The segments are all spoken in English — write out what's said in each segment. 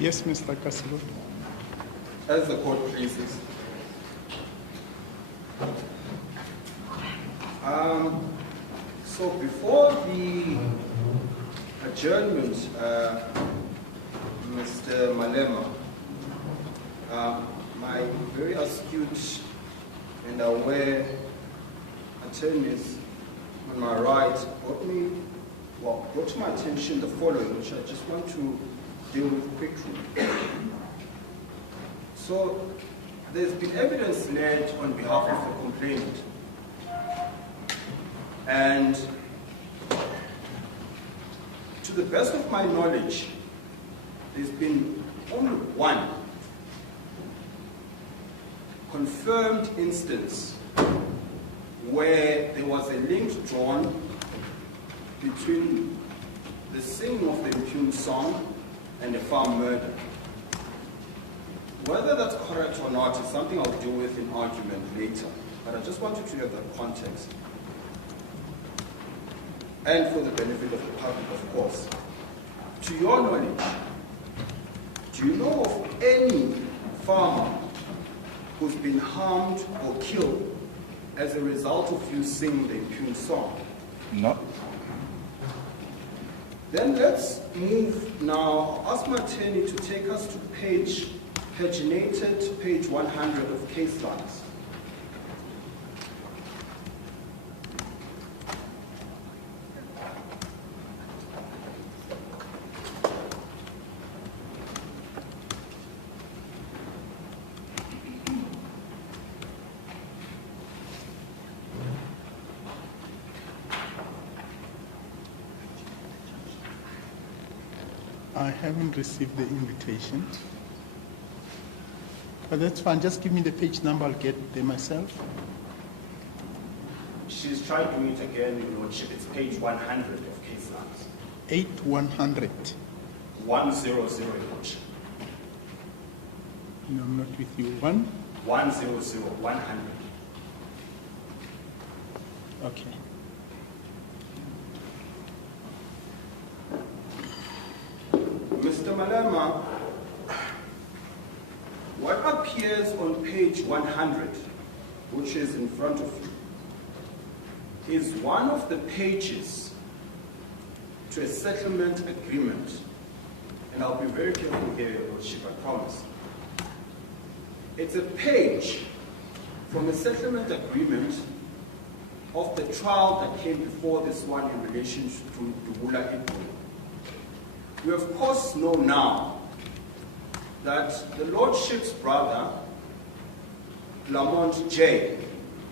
Yes, Mr. Casilo. As the court pleases. So before the adjournment, Mr. Malema, my very astute and aware attorneys on my right brought to my attention the following, which I just want to deal with quickly. So there's been evidence led on behalf of the complainant, and to the best of my knowledge, there's been only one confirmed instance where there was a link drawn between the singing of the impugned song and the farm murder. Whether that's correct or not is something I'll deal with in argument later, but I just wanted to have that context. And for the benefit of the public, of course. To your knowledge, do you know of any farmer who's been harmed or killed as a result of you singing the impugned song? No. Then let's move now. I'll ask my attorney to take us to paginated page 100 of case lines. I haven't received the invitation. But that's fine. Just give me the page number. I'll get there myself. She's trying to meet again, Your Lordship. It's page 100 of case lines. 8100. 100, Your Lordship. No, I'm not with you. 100. Okay. Mr. Malema, what appears on page 100, which is in front of you, is one of the pages to a settlement agreement. And I'll be very careful here, Your Lordship, I promise. It's a page from a settlement agreement of the trial that came before this one in relation to Dubula Ibu. We of course know now that the Lordship's brother, Lamont J.,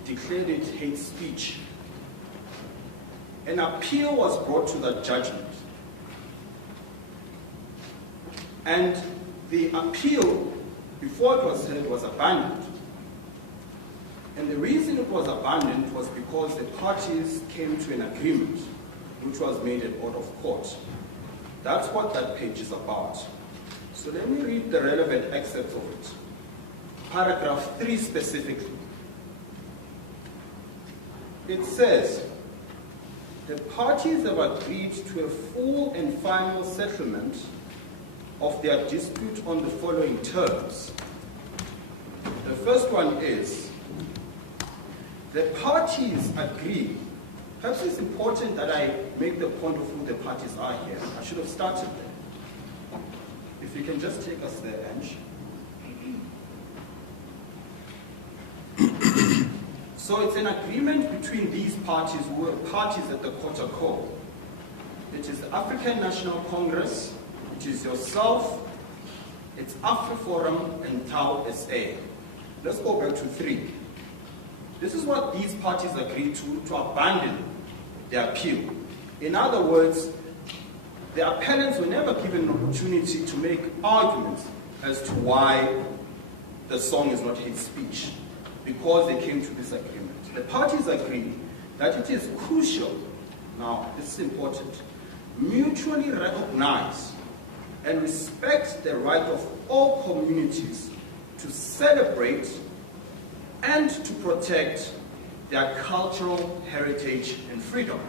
declared it hate speech. An appeal was brought to that judgment. And the appeal, before it was heard, was abandoned. And the reason it was abandoned was because the parties came to an agreement, which was made out of court. That's what that page is about. So let me read the relevant excerpts of it. Paragraph 3 specifically. It says, the parties have agreed to a full and final settlement of their dispute on the following terms. The first one is, the parties agree. Perhaps it's important that I make the point of who the parties are here. I should have started there. If you can just take us there, Ange. So it's an agreement between these parties who are parties at the court of call. It is the African National Congress, which is yourself, it's Afriforum and Tau SA. Let's go back to 3. This is what these parties agreed to abandon their appeal. In other words, the appellants were never given an opportunity to make arguments as to why the song is not hate speech, because they came to this agreement. The parties agreed that it is crucial, now this is important, mutually recognize and respect the right of all communities to celebrate and to protect their cultural heritage and freedom.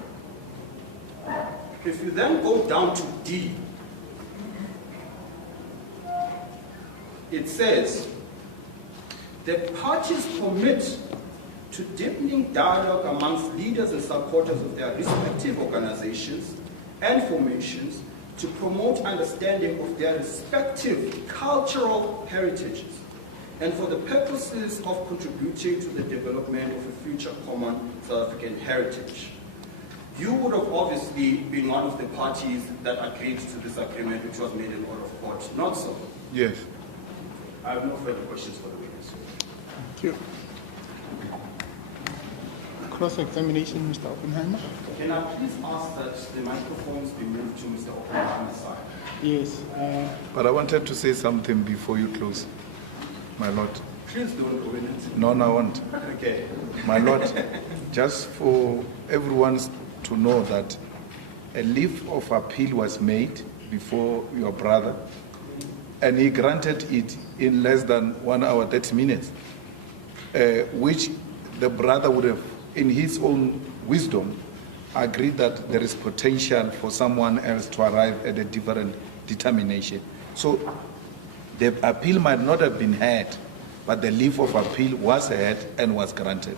If you then go down to D, it says, the parties commit to deepening dialogue amongst leaders and supporters of their respective organizations and formations to promote understanding of their respective cultural heritages and for the purposes of contributing to the development of a future common South African heritage. You would have obviously been one of the parties that agreed to this agreement, which was made in order of court, not so? Yes. I have no further questions for the witness. Thank you. Cross-examination, Mr. Oppenheimer. Can I please ask that the microphones be moved to Mr. Oppenheimer's side? Yes. But I wanted to say something before you close, my lord. Please don't ruin it. No, I won't. Okay. My lord, just for everyone to know that a leave of appeal was made before your brother, and he granted it in less than 1 hour, 30 minutes, which the brother would have, in his own wisdom, agreed that there is potential for someone else to arrive at a different determination. So the appeal might not have been heard, but the leave of appeal was heard and was granted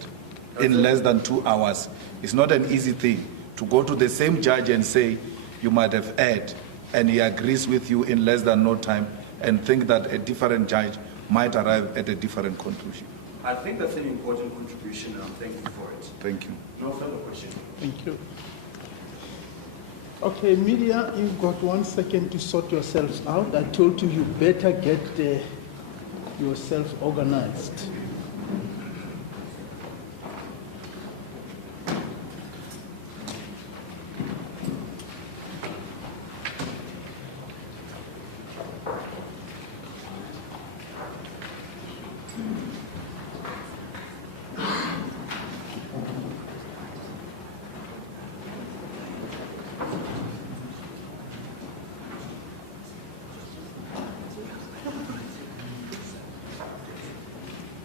in less than 2 hours. It's not an easy thing to go to the same judge and say, you might have heard, and he agrees with you in less than no time, and think that a different judge might arrive at a different conclusion. I think that's an important contribution, and I'm thankful for it. Thank you. No further questions. Thank you. Okay, media, you've got 1 second to sort yourselves out. I told you you better get yourself organized.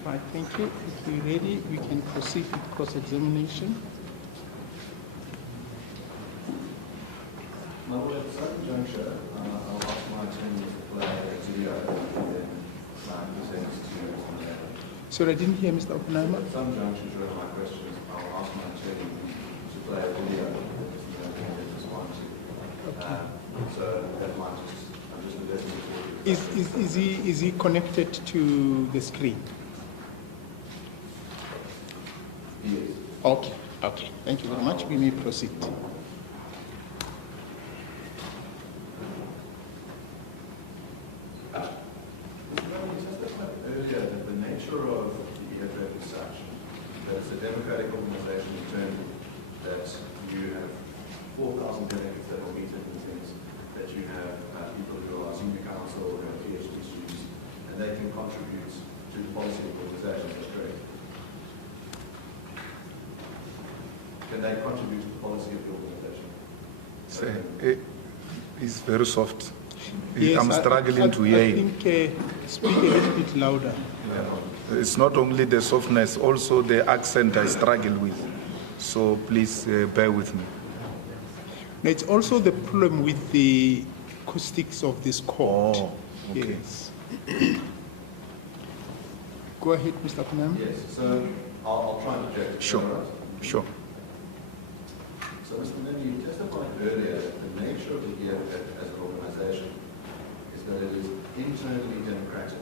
Right, thank you. If we're ready, we can proceed with cross-examination. My lord, at certain juncture, I'll ask my attorney to play a video and then present to you. Sorry, I didn't hear Mr. Oppenheimer. At some juncture during my questions, I'll ask my attorney to play a video that can respond to. Okay. So that might just, I'm just listening to you. Is he connected to the screen? Yes. Okay, okay. Thank you very much. We may proceed. Earlier, that the nature of the EFF is such that it's a democratic organization in terms that you have 4,000 delegates that will meet at meetings, that you have people who are senior counsel, who have PhD students, and they can contribute to the policy of the organization. That's correct. Can they contribute to the policy of the organization? It's very soft. Yes, I'm struggling to hear I him. think speak a little bit louder. It's not only the softness, also the accent I struggle with. So please bear with me. It's also the problem with the acoustics of this court. Oh, okay. Yes. Go ahead, Mr. Oppenheimer. Yes, so I'll try and project. Sure, sure. So, Mr. Malema, you testified earlier that the nature of the EFF as an organization is that it is internally democratic.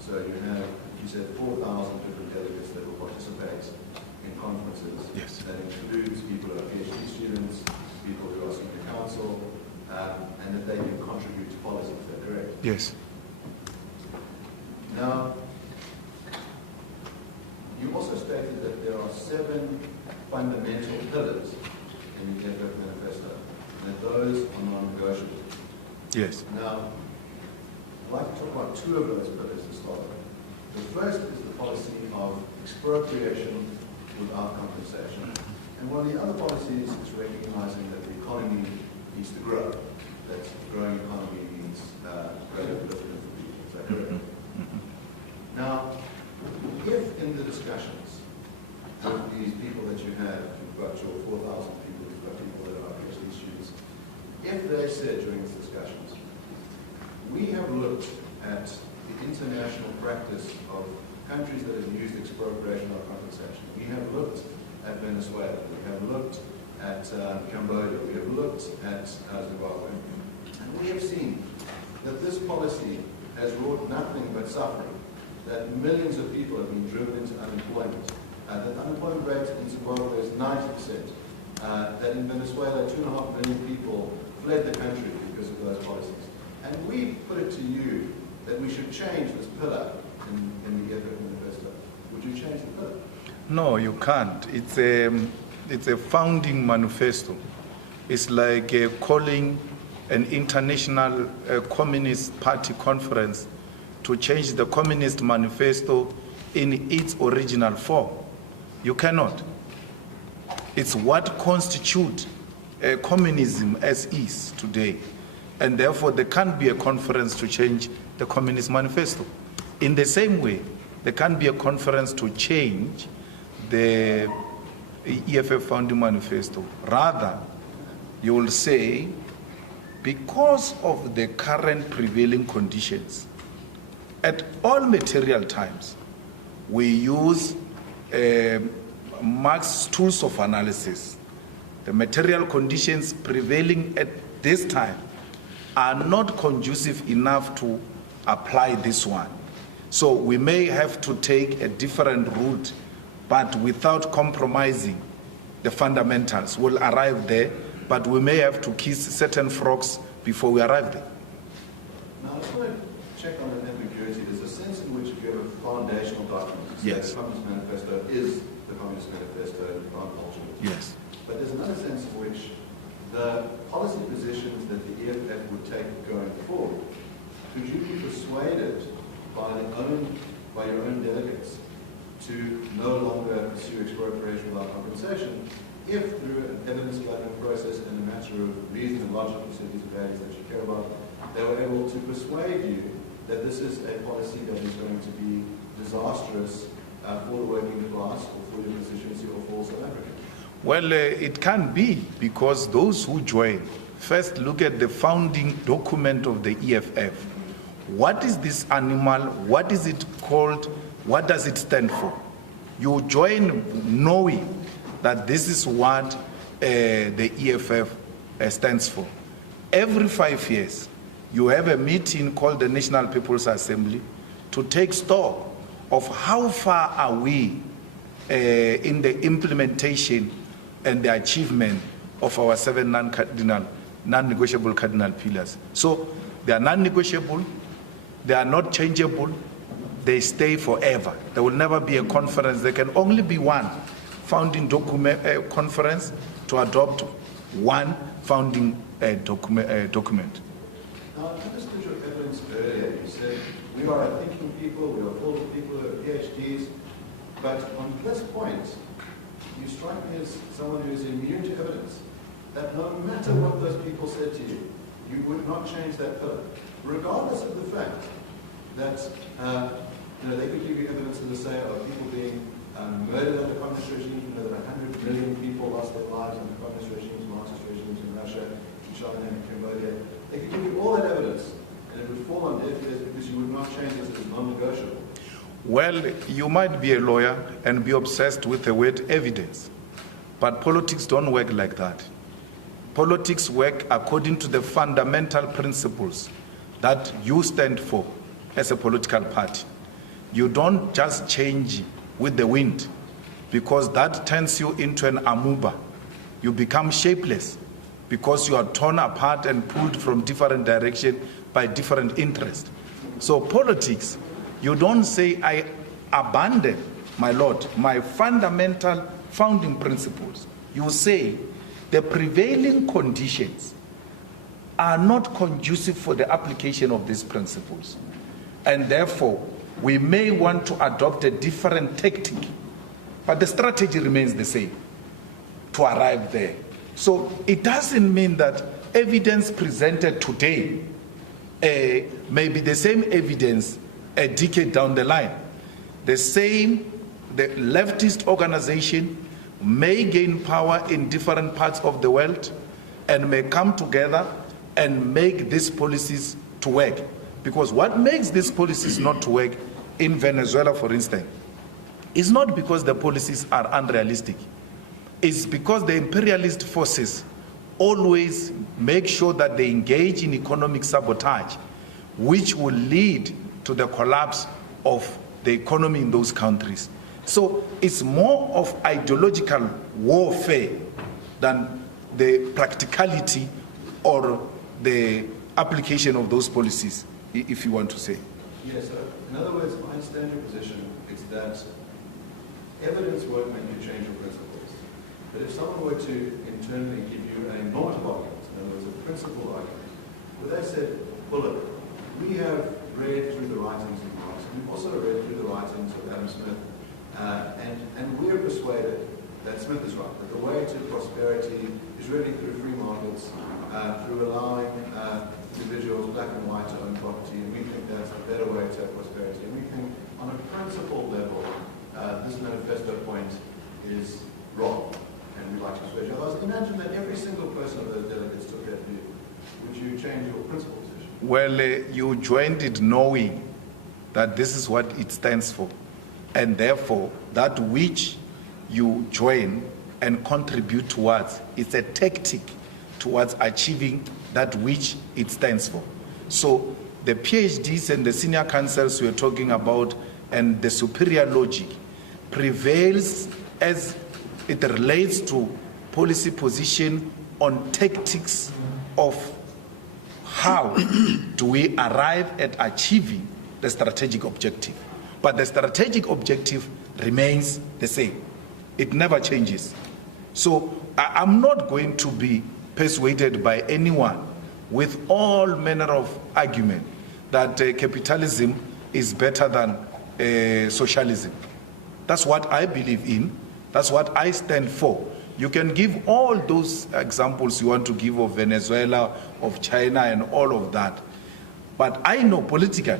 So you have, you said, 4,000 different delegates that will participate in conferences. Yes. That includes people who are PhD students, people who are senior counsel, and that they can contribute to policy. Is that correct? Yes. Now, you also stated that there are 7 fundamental pillars in the EFF manifesto, and that those are non-negotiable. Yes. Now, I'd like to talk about 2 of those pillars to start with. The first is the policy of expropriation without compensation. And one of the other policies is recognizing that the economy needs to grow. That a growing economy means greater benefit for people. Is that correct? Now, if in the discussions with these people that you have, you've got your 4,000 people, you've got people that are PhD students, if they said during these discussions, we have looked at the the international practice of countries that have used expropriation or compensation. We have looked at Venezuela, we have looked at Cambodia, we have looked at Zimbabwe, and we have seen that this policy has wrought nothing but suffering, that millions of people have been driven into unemployment, that the unemployment rate in Zimbabwe is 90%, that in Venezuela 2.5 million people fled the country because of those policies. And we put it to you that we should change this pillar in the EFF manifesto. Would you change the pillar? No, you can't. It's a founding manifesto. It's like calling an international Communist Party conference to change the Communist Manifesto in its original form. You cannot. It's what constitutes communism as is today. And therefore, there can't be a conference to change the Communist Manifesto. In the same way, there can't be a conference to change the EFF Founding Manifesto. Rather, you will say, because of the current prevailing conditions, at all material times, we use Marx's tools of analysis. The material conditions prevailing at this time are not conducive enough to apply this one. So we may have to take a different route, but without compromising the fundamentals. We'll arrive there, but we may have to kiss certain frogs before we arrive there. Now, I just want to check on an ambiguity. There's a sense in which if you have a foundational document, yes, the Communist Manifesto is the Communist Manifesto, yes. But there's another sense in which the policy positions that the EFF would take going forward, could you be persuaded by your own delegates to no longer pursue expropriation without compensation if through an evidence-gathering process and a matter of reason and logic, you said these are values that you care about, they were able to persuade you that this is a policy that is going to be disastrous for the working class or for your constituency or for South Africa? Well, it can be, because those who join first look at the founding document of the EFF. What is this animal? What is it called? What does it stand for? You join knowing that this is what the EFF stands for. Every 5 years, you have a meeting called the National People's Assembly to take stock of how far are we in the implementation and the achievement of our 7 non-negotiable cardinal pillars. So they are non-negotiable, they are not changeable, they stay forever. There will never be a conference. There can only be one founding conference to adopt one founding document. Now, I understood your evidence earlier. You said we are a thinking people, we are full of people who have PhDs, but on this point, you strike me as someone who is immune to evidence, that no matter what those people said to you, you would not change that pillar, regardless of the fact that they could give you evidence in the say of people being murdered under communist regimes, that 100 million people lost their lives under communist regimes, Marxist regimes in Russia, in China, and Cambodia. They could give you all that evidence, and it would fall on deaf ears because you would not change this as non-negotiable. Well, you might be a lawyer and be obsessed with the word evidence, but politics don't work like that. Politics work according to the fundamental principles that you stand for as a political party. You don't just change with the wind, because that turns you into an amoeba. You become shapeless because you are torn apart and pulled from different directions by different interests. So politics, you don't say, I abandon, my Lord, my fundamental founding principles. You say, the prevailing conditions are not conducive for the application of these principles. And therefore, we may want to adopt a different tactic, but the strategy remains the same to arrive there. So it doesn't mean that evidence presented today may be the same evidence a decade down the line. The leftist organization may gain power in different parts of the world and may come together and make these policies to work. Because what makes these policies not to work in Venezuela, for instance, is not because the policies are unrealistic. It's because the imperialist forces always make sure that they engage in economic sabotage, which will lead to the collapse of the economy in those countries. So it's more of ideological warfare than the practicality or the application of those policies, if you want to say. Yes, sir. In other words, I understand your position is that evidence won't make you change your principles. But if someone were to internally give you a normative argument, in other words, a principle argument, where they said, well, look, we have read through the writings of Marx, we've also read through the writings of Adam Smith, and we're persuaded that Smith is right, that the way to prosperity is really through free markets, through allowing individuals, black and white, to own property, and we think that's a better way to have prosperity. And we think, on a principle level, this manifesto point is wrong, and we'd like to persuade you. Otherwise, imagine that every single person of those delegates took that view. Would you change your principle position? Well, you joined it knowing that this is what it stands for, and therefore, that which you join and contribute towards is a tactic towards achieving that which it stands for. So the PhDs and the senior counsels we are talking about and the superior logic prevails as it relates to policy position on tactics of how do we arrive at achieving the strategic objective. But the strategic objective remains the same. It never changes. So I'm not going to be persuaded by anyone with all manner of argument that capitalism is better than socialism. That's what I believe in. That's what I stand for. You can give all those examples you want to give of Venezuela, of China, and all of that. But I know politically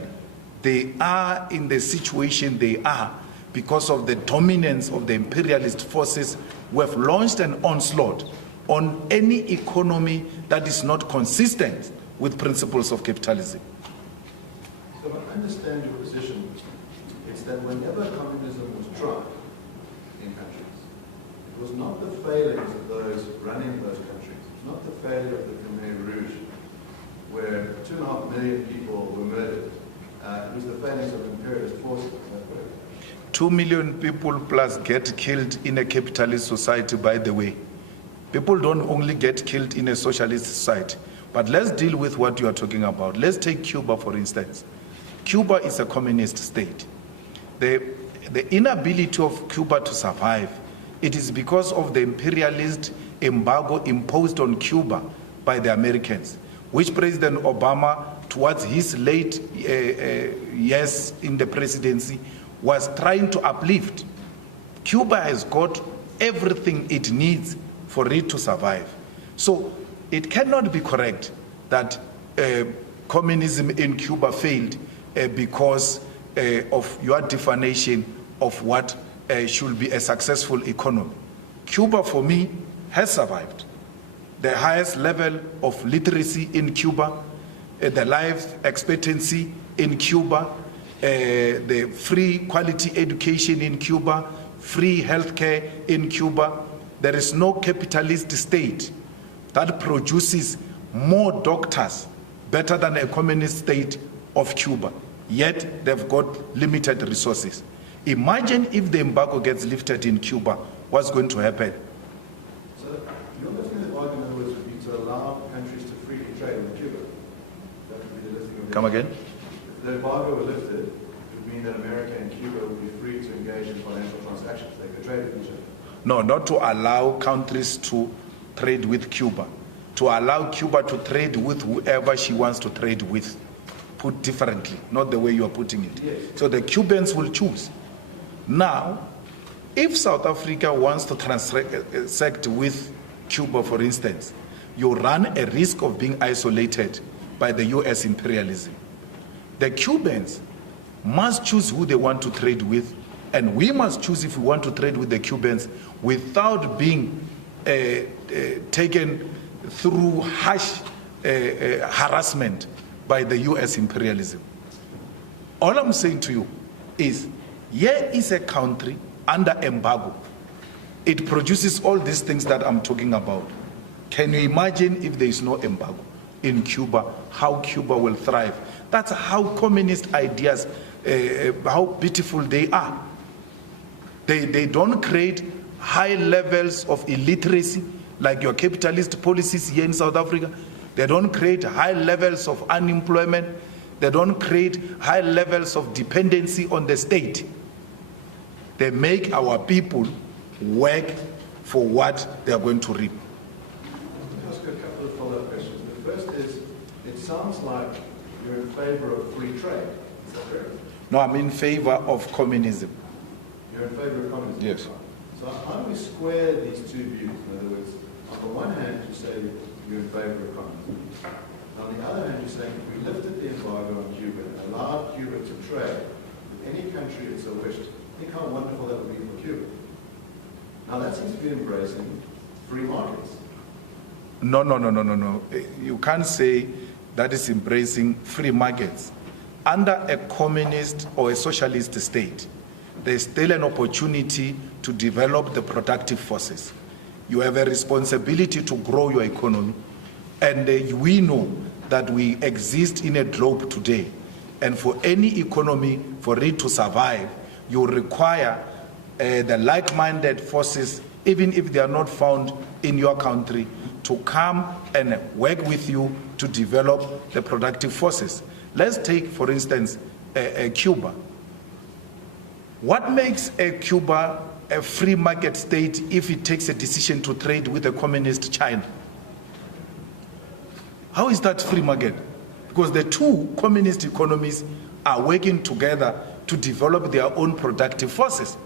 they are in the situation they are because of the dominance of the imperialist forces who have launched an onslaught on any economy that is not consistent with principles of capitalism. So I understand your position. It's that whenever communism was tried in countries, it was not the failures of those running those countries, it's not the failure of the Khmer Rouge, where 2.5 million people were murdered. It was the failures of imperialist forces. 2 million people plus get killed in a capitalist society, by the way. People don't only get killed in a socialist society. But let's deal with what you are talking about. Let's take Cuba, for instance. Cuba is a communist state. The inability of Cuba to survive, it is because of the imperialist embargo imposed on Cuba by the Americans, which President Obama, towards his late years in the presidency, was trying to uplift. Cuba has got everything it needs for it to survive. So it cannot be correct that communism in Cuba failed because of your definition of what should be a successful economy. Cuba, for me, has survived. The highest level of literacy in Cuba, the life expectancy in Cuba, the free quality education in Cuba, free healthcare in Cuba. There is no capitalist state that produces more doctors better than a communist state of Cuba. Yet they've got limited resources. Imagine if the embargo gets lifted in Cuba, what's going to happen? So your legitimate argument would be to allow countries to freely trade with Cuba. That would be the listing of Come again? If the embargo were lifted, it would mean that America and Cuba would be free to engage in financial transactions. They could trade with each other. No, not to allow countries to trade with Cuba. To allow Cuba to trade with whoever she wants to trade with. Put differently, not the way you are putting it. Yes. So the Cubans will choose. Now, if South Africa wants to transact with Cuba, for instance, you run a risk of being isolated by the US imperialism. The Cubans must choose who they want to trade with, and we must choose if we want to trade with the Cubans without being taken through harsh harassment by the US imperialism. All I'm saying to you is, here is a country under embargo. It produces all these things that I'm talking about. Can you imagine if there is no embargo in Cuba, how Cuba will thrive? That's how communist ideas, how beautiful they are. They don't create high levels of illiteracy like your capitalist policies here in South Africa. They don't create high levels of unemployment. They don't create high levels of dependency on the state. They make our people work for what they are going to reap. Let me ask you a couple of follow-up questions. The first is, it sounds like you're in favor of free trade. Is that correct? No, I'm in favor of communism. You're in favor of communism? Yes. So how do we square these two views? In other words, on the one hand, you say you're in favor of communism. On the other hand, you're saying if we lifted the embargo on Cuba and allowed Cuba to trade with any country it so wished, think how wonderful that would be for Cuba. Now that seems to be embracing free markets. No. You can't say that is embracing free markets. Under a communist or a socialist state, there's still an opportunity to develop the productive forces. You have a responsibility to grow your economy. And we know that we exist in a globe today. And for any economy, for it to survive, you require the like-minded forces, even if they are not found in your country, to come and work with you to develop the productive forces. Let's take, for instance, Cuba. What makes Cuba a free market state if it takes a decision to trade with a communist China? How is that free market? Because the two communist economies are working together to develop their own productive forces.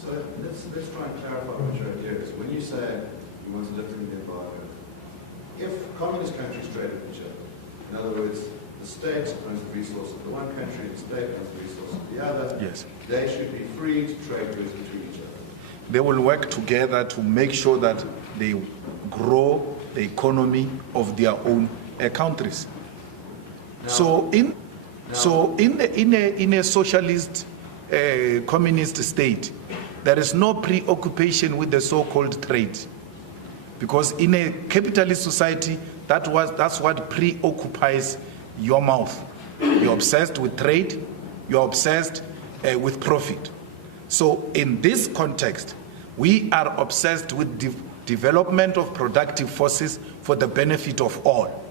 So let's try and clarify what your idea is. When you say you want to lift the embargo, if communist countries trade with each other, in other words, the state owns the resources of the one country, the state owns the resources of the other, yes, they should be free to trade goods between each other. They will work together to make sure that they grow the economy of their own countries. So in a socialist communist state, there is no preoccupation with the so-called trade, because in a capitalist society, that's what preoccupies your mouth. You're obsessed with trade, you're obsessed with profit. So in this context, we are obsessed with development of productive forces for the benefit of all.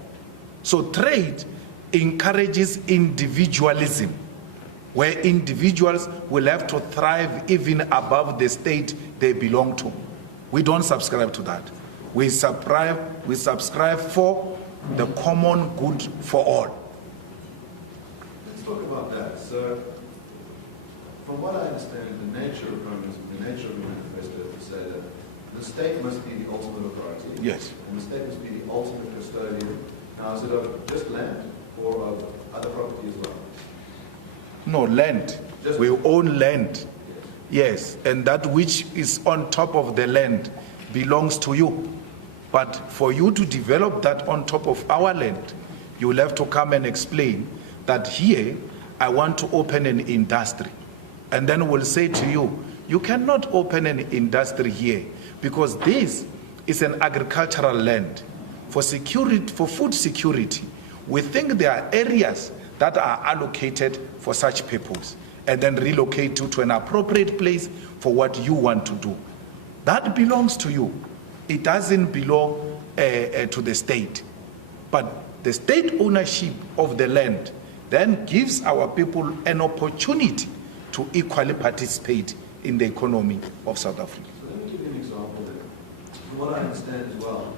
So trade encourages individualism, where individuals will have to thrive even above the state they belong to. We don't subscribe to that. We subscribe for the common good for all. Let's talk about that. So, from what I understand, the nature of communism, the nature of the manifesto is to say that the state must be the ultimate authority. Yes. And the state must be the ultimate custodian. Now, is it of just land or of other property as well? No, land. We own land. Yes, and that which is on top of the land belongs to you. But for you to develop that on top of our land, you will have to come and explain that here, I want to open an industry. And then we'll say to you, you cannot open an industry here because this is an agricultural land. For security, for food security, we think there are areas that are allocated for such purpose and then relocate you to an appropriate place for what you want to do. That belongs to you. It doesn't belong to the state. But the state ownership of the land then gives our people an opportunity to equally participate in the economy of South Africa. So let me give you an example there. From what I understand as well,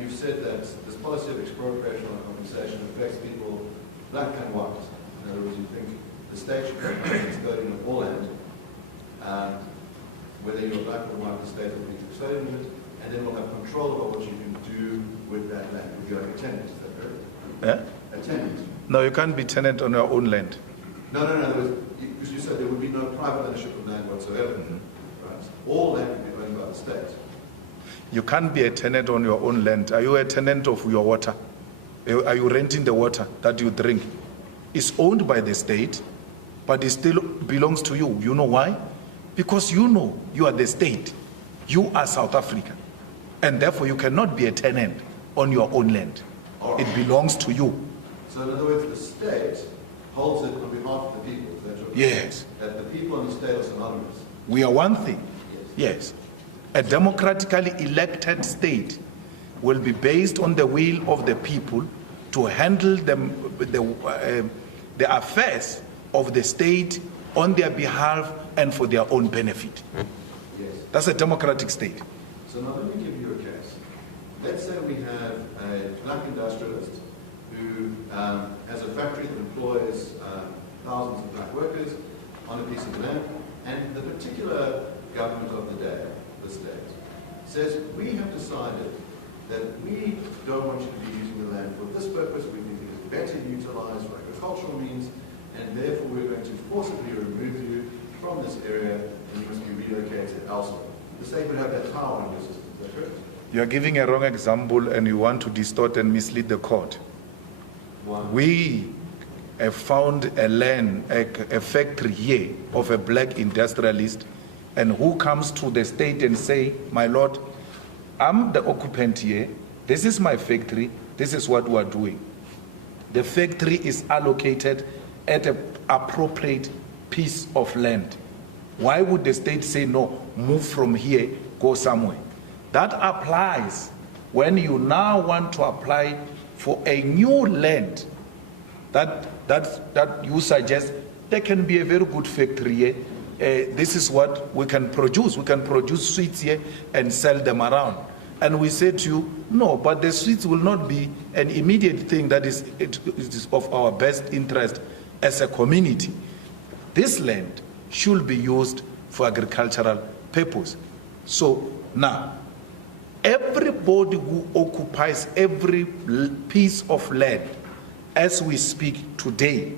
you've said that this policy of expropriation or compensation affects people black and white. In other words, you think the state should be custodian of all land. Whether you're black or white, the state will be custodian of it, and then will have control over what you can do with that land. Would you like a tenant? Is that correct? Yeah? A tenant. No, you can't be tenant on your own land. No. Because you said there would be no private ownership of land whatsoever. Right? All land would be owned by the state. You can't be a tenant on your own land. Are you a tenant of your water? Are you renting the water that you drink? It's owned by the state, but it still belongs to you. You know why? Because you know you are the state. You are South Africa. And therefore you cannot be a tenant on your own land. It belongs to you. So in other words, the state holds it on behalf of the people. Is that true? Yes. That the people and the state are synonymous. We are one thing. Yes. A democratically elected state will be based on the will of the people to handle the affairs of the state on their behalf and for their own benefit. Yes. That's a democratic state. So now let me give you a case. Let's say we have a black industrialist who has a factory that employs thousands of black workers on a piece of land, and the particular government of the day, the state, says, we have decided that we don't want you to be using the land for this purpose, we think it is better utilized for agricultural means, and therefore we're going to forcibly remove you from this area and you must be relocated elsewhere. The state would have that power in your system, is that correct? You are giving a wrong example and you want to distort and mislead the court. Why? We have found a land, a factory here of a black industrialist, and who comes to the state and say, my lord, I'm the occupant here, this is my factory, this is what we are doing. The factory is allocated at an appropriate piece of land. Why would the state say, no, move from here, go somewhere? That applies when you now want to apply for a new land that you suggest there can be a very good factory here. This is what we can produce. We can produce sweets here and sell them around. And we say to you, no, but the sweets will not be an immediate thing that is of our best interest as a community. This land should be used for agricultural purpose. So now, everybody who occupies every piece of land as we speak today,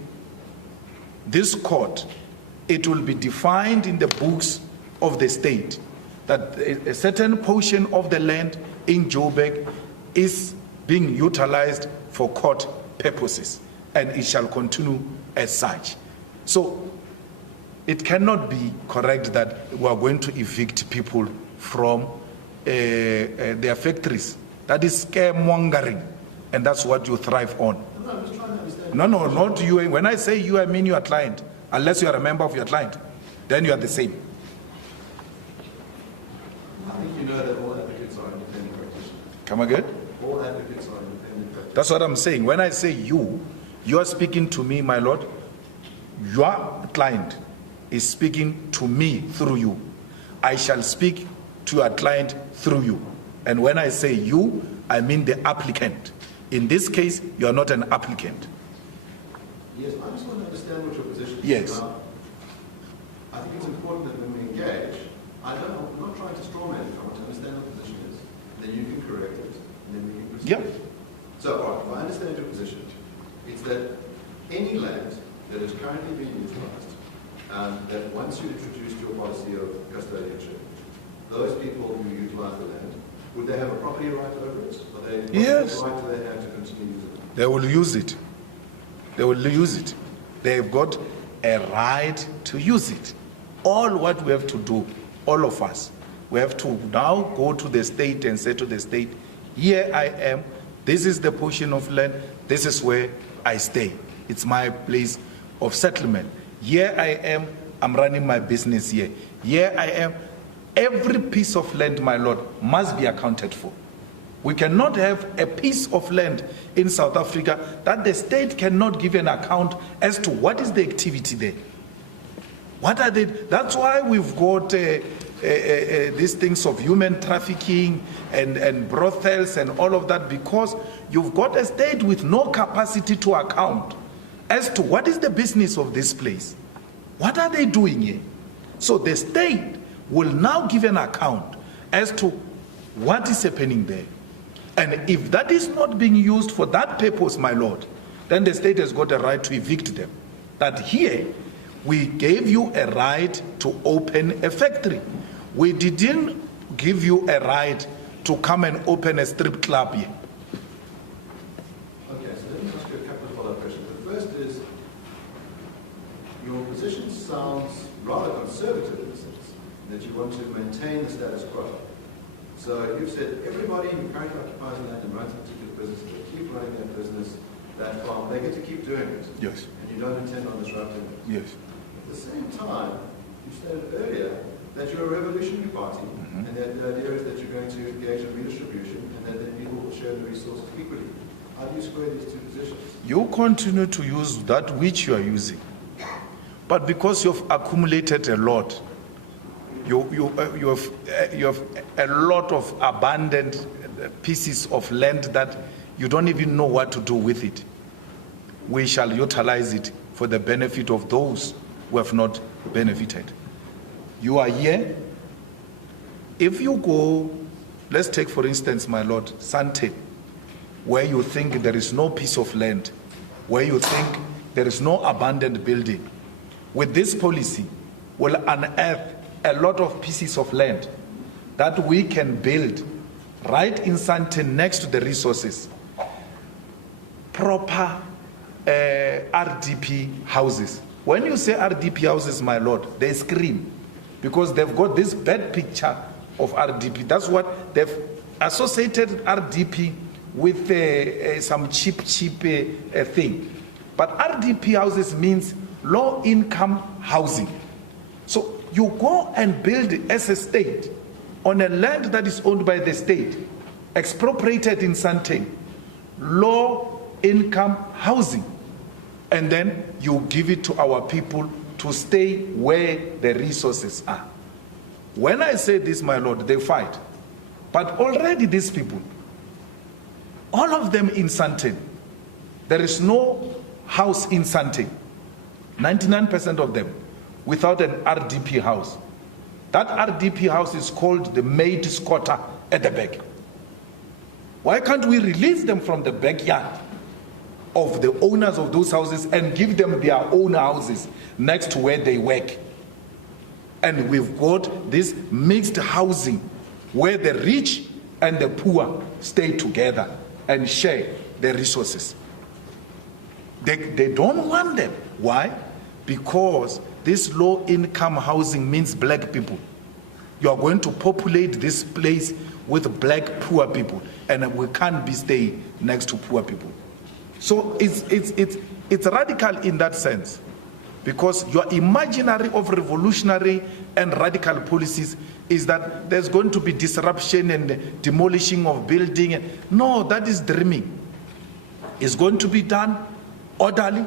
this court, it will be defined in the books of the state that a certain portion of the land in Joburg is being utilized for court purposes, and it shall continue as such. So it cannot be correct that we are going to evict people from their factories. That is scaremongering, and that's what you thrive on. No, I'm just trying to understand. No, not you. When I say you, I mean your client. Unless you are a member of your client, then you are the same. I think you know that all advocates are independent practitioners. Come again? All advocates are independent practitioners. That's what I'm saying. When I say you are speaking to me, my lord. Your client is speaking to me through you. I shall speak to your client through you. And when I say you, I mean the applicant. In this case, you are not an applicant. Yes, I just want to understand what your position is. Yes. I think it's important that when we engage, I'm not trying to strawman it. I want to understand what the position is. Then you can correct it, and then we can proceed. Yeah. So, all right, if I understand your position, it's that any land that is currently being utilized, that once you introduced your policy of custodianship, those people who utilize the land, would they have a property right over it? Yes. What right do they have to continue using it? They will use it. They will use it. They've got a right to use it. All what we have to do, all of us, we have to now go to the state and say to the state, here I am, this is the portion of land, this is where I stay. It's my place of settlement. Here I am, I'm running my business here. Here I am. Every piece of land, my lord, must be accounted for. We cannot have a piece of land in South Africa that the state cannot give an account as to what is the activity there. What are they? That's why we've got these things of human trafficking and brothels and all of that, because you've got a state with no capacity to account as to what is the business of this place. What are they doing here? So the state will now give an account as to what is happening there. And if that is not being used for that purpose, my lord, then the state has got a right to evict them. That here, we gave you a right to open a factory. We didn't give you a right to come and open a strip club here. Okay, so let me ask you a couple of follow-up questions. The first is, your position sounds rather conservative in the sense that you want to maintain the status quo. So you've said everybody who currently occupies land and runs a particular business, they keep running that business, that farm, they get to keep doing it. Yes. And you don't intend on disrupting it. Yes. At the same time, you stated earlier that you're a revolutionary party, and that the idea is that you're going to engage in redistribution, and that then people will share the resources equally. How do you square these two positions? You continue to use that which you are using. But because you've accumulated a lot, you have a lot of abandoned pieces of land that you don't even know what to do with it. We shall utilize it for the benefit of those who have not benefited. You are here. If you go, let's take for instance, my Lord, Sante, where you think there is no piece of land, where you think there is no abandoned building. With this policy, will unearth a lot of pieces of land that we can build right in Sante next to the resources. Proper RDP houses. When you say RDP houses, my Lord, they scream because they've got this bad picture of RDP. That's what they've associated RDP with some cheap thing. But RDP houses means low income housing. So you go and build as a state on a land that is owned by the state, expropriated in Sante, low income housing. And then you give it to our people to stay where the resources are. When I say this, my Lord, they fight. But already these people, all of them in Sante, there is no house in Sante, 99% of them, without an RDP house. That RDP house is called the maid squatter at the back. Why can't we release them from the backyard of the owners of those houses and give them their own houses next to where they work? And we've got this mixed housing where the rich and the poor stay together and share the resources. They don't want them. Why? Because this low income housing means black people. You are going to populate this place with black poor people, and we can't be staying next to poor people. So it's radical in that sense, because your imaginary of revolutionary and radical policies is that there's going to be disruption and demolishing of building. No, that is dreaming. It's going to be done orderly.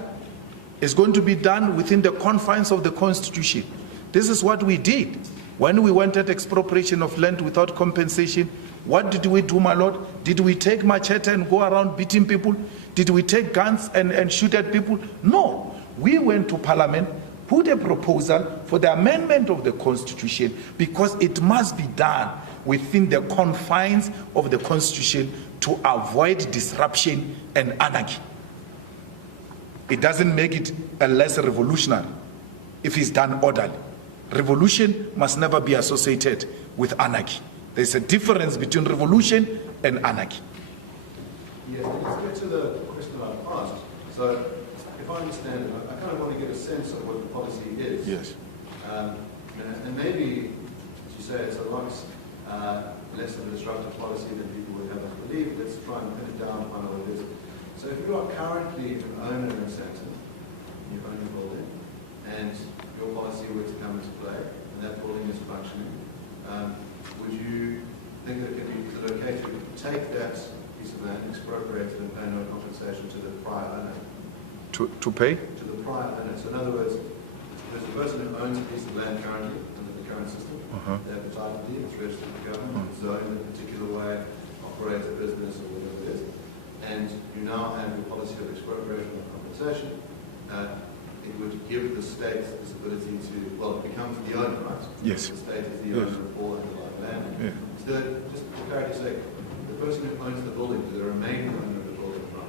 It's going to be done within the confines of the Constitution. This is what we did. When we wanted expropriation of land without compensation, what did we do, my Lord? Did we take machete and go around beating people? Did we take guns and shoot at people? No. We went to Parliament, put a proposal for the amendment of the Constitution, because it must be done within the confines of the Constitution to avoid disruption and anarchy. It doesn't make it a less revolutionary if it's done orderly. Revolution must never be associated with anarchy. There's a difference between revolution and anarchy. Yes, let's get to the question I've asked. So, if I understand it, I kind of want to get a sense of what the policy is. Yes. And maybe, as you say, it's a lot less of a disruptive policy than people would have us believe. Let's try and pin it down, find out what it is. So if you are currently an owner in Santa, you own a building, and your policy were to come into play, and that building is functioning, would you think that it can be okay to take that piece of land, expropriate it, and pay no compensation to the prior owner? To pay? To the prior owner. So in other words, there's a person who owns a piece of land currently under the current system. They have a title deed, it's registered with the government, it's zoned in a particular way, operate a business or whatever it is, and you now have your policy of expropriation and compensation. It would give the state this ability to, well, it becomes the owner, right? Yes. The state is the owner of all underlying land. Yeah. So just for clarity's sake, the person who owns the building, does it remain the owner of the building, right?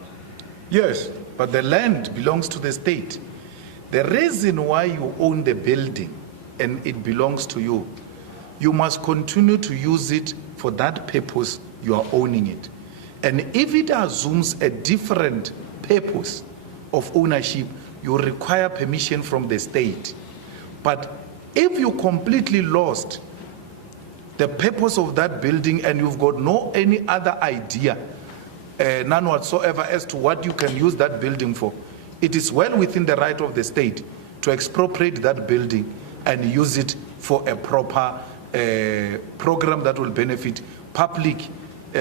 Yes, but the land belongs to the state. The reason why you own the building and it belongs to you, you must continue to use it for that purpose you are owning it. And if it assumes a different purpose of ownership, you require permission from the state. But if you completely lost the purpose of that building and you've got no any other idea, none whatsoever, as to what you can use that building for, it is well within the right of the state to expropriate that building and use it for a proper program that will benefit public,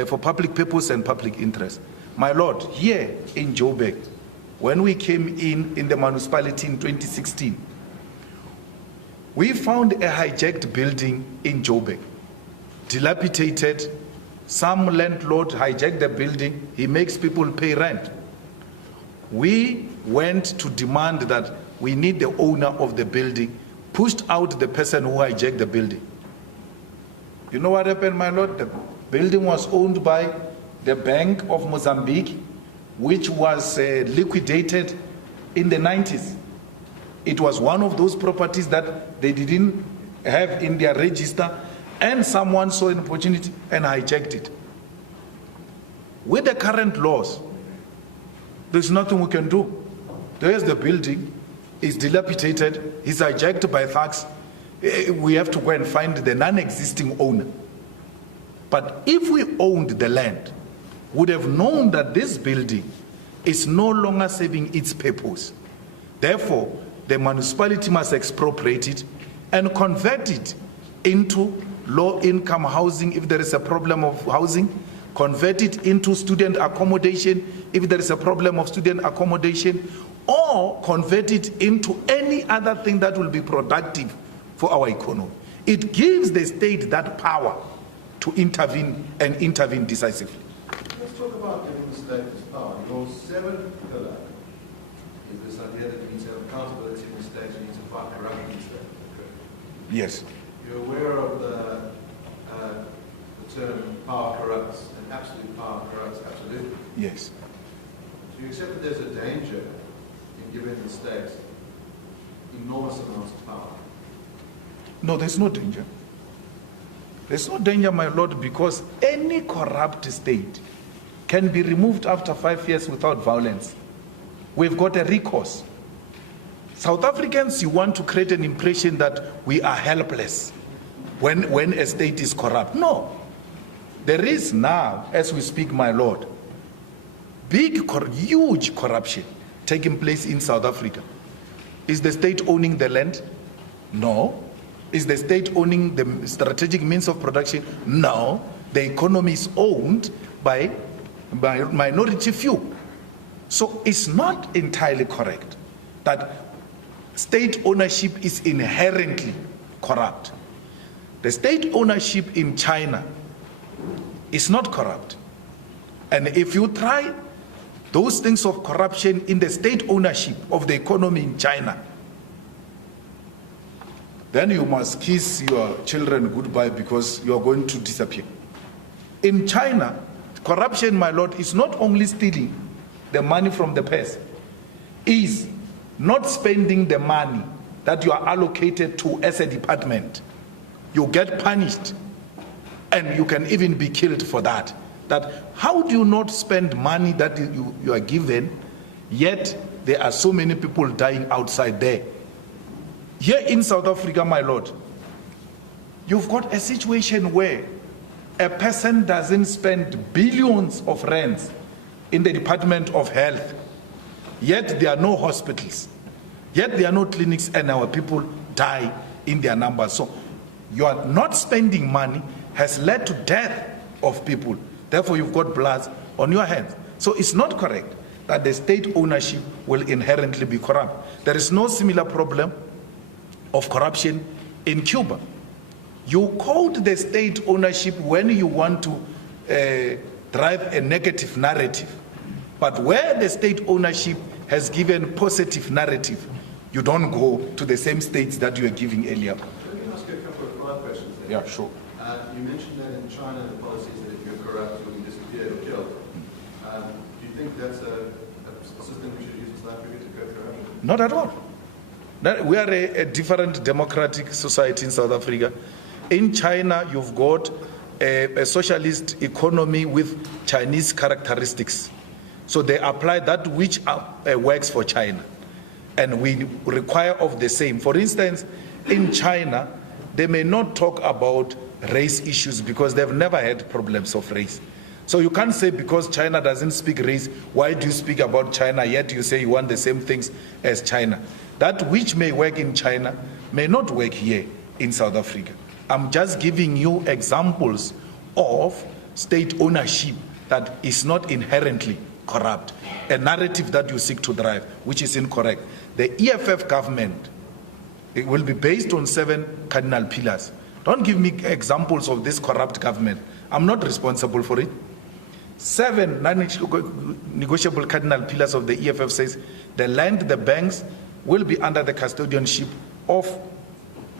for public purpose and public interest. My Lord, here in Joburg, when we came in the municipality in 2016, we found a hijacked building in Joburg, dilapidated. Some landlord hijacked the building, he makes people pay rent. We went to demand that we need the owner of the building, pushed out the person who hijacked the building. You know what happened, my Lord? The building was owned by the Bank of Mozambique, which was liquidated in the 90s. It was one of those properties that they didn't have in their register, and someone saw an opportunity and hijacked it. With the current laws, there's nothing we can do. There's the building, it's dilapidated, it's hijacked by thugs. We have to go and find the non-existing owner. But if we owned the land, would have known that this building is no longer serving its purpose. Therefore, the municipality must expropriate it and convert it into low-income housing if there is a problem of housing, convert it into student accommodation if there is a problem of student accommodation, or convert it into any other thing that will be productive for our economy. It gives the state that power to intervene and intervene decisively. Let's talk about giving the state this power. Your seventh pillar is this idea that you need to have accountability in the state, you need to fight corruption in the state. Yes. You're aware of the term power corrupts and absolute power corrupts absolutely. Yes. Do you accept that there's a danger in giving the state enormous amounts of power? No, there's no danger. There's no danger, my Lord, because any corrupt state can be removed after 5 years without violence. We've got a recourse. South Africans, you want to create an impression that we are helpless when a state is corrupt. No. There is now, as we speak, my Lord, huge corruption taking place in South Africa. Is the state owning the land? No. Is the state owning the strategic means of production? No. The economy is owned by minority few. So it's not entirely correct that state ownership is inherently corrupt. The state ownership in China is not corrupt. And if you try those things of corruption in the state ownership of the economy in China, then you must kiss your children goodbye because you are going to disappear. In China, corruption, my Lord, is not only stealing the money from the purse, is not spending the money that you are allocated to as a department. You get punished and you can even be killed for that. That how do you not spend money that you are given, yet there are so many people dying outside there? Here in South Africa, my Lord, you've got a situation where a person doesn't spend billions of rands in the Department of Health, yet there are no hospitals, yet there are no clinics, and our people die in their numbers. So you are not spending money has led to death of people. Therefore, you've got blood on your hands. So it's not correct that the state ownership will inherently be corrupt. There is no similar problem of corruption in Cuba. You quote the state ownership when you want to drive a negative narrative. But where the state ownership has given positive narrative, you don't go to the same states that you were giving earlier. Let me ask you a couple of follow-up questions there. Yeah, sure. You mentioned that in China the policy is that if you're corrupt, you'll be disappeared or killed. Do you think that's a system we should use in South Africa to curb corruption? Not at all. We are a different democratic society in South Africa. In China, you've got a socialist economy with Chinese characteristics. So they apply that which works for China. And we require of the same. For instance, in China, they may not talk about race issues because they've never had problems of race. So you can't say because China doesn't speak race, why do you speak about China, yet you say you want the same things as China? That which may work in China may not work here in South Africa. I'm just giving you examples of state ownership that is not inherently corrupt, a narrative that you seek to drive, which is incorrect. The EFF government, it will be based on 7 cardinal pillars. Don't give me examples of this corrupt government. I'm not responsible for it. 7 non-negotiable cardinal pillars of the EFF says the land, the banks will be under the custodianship of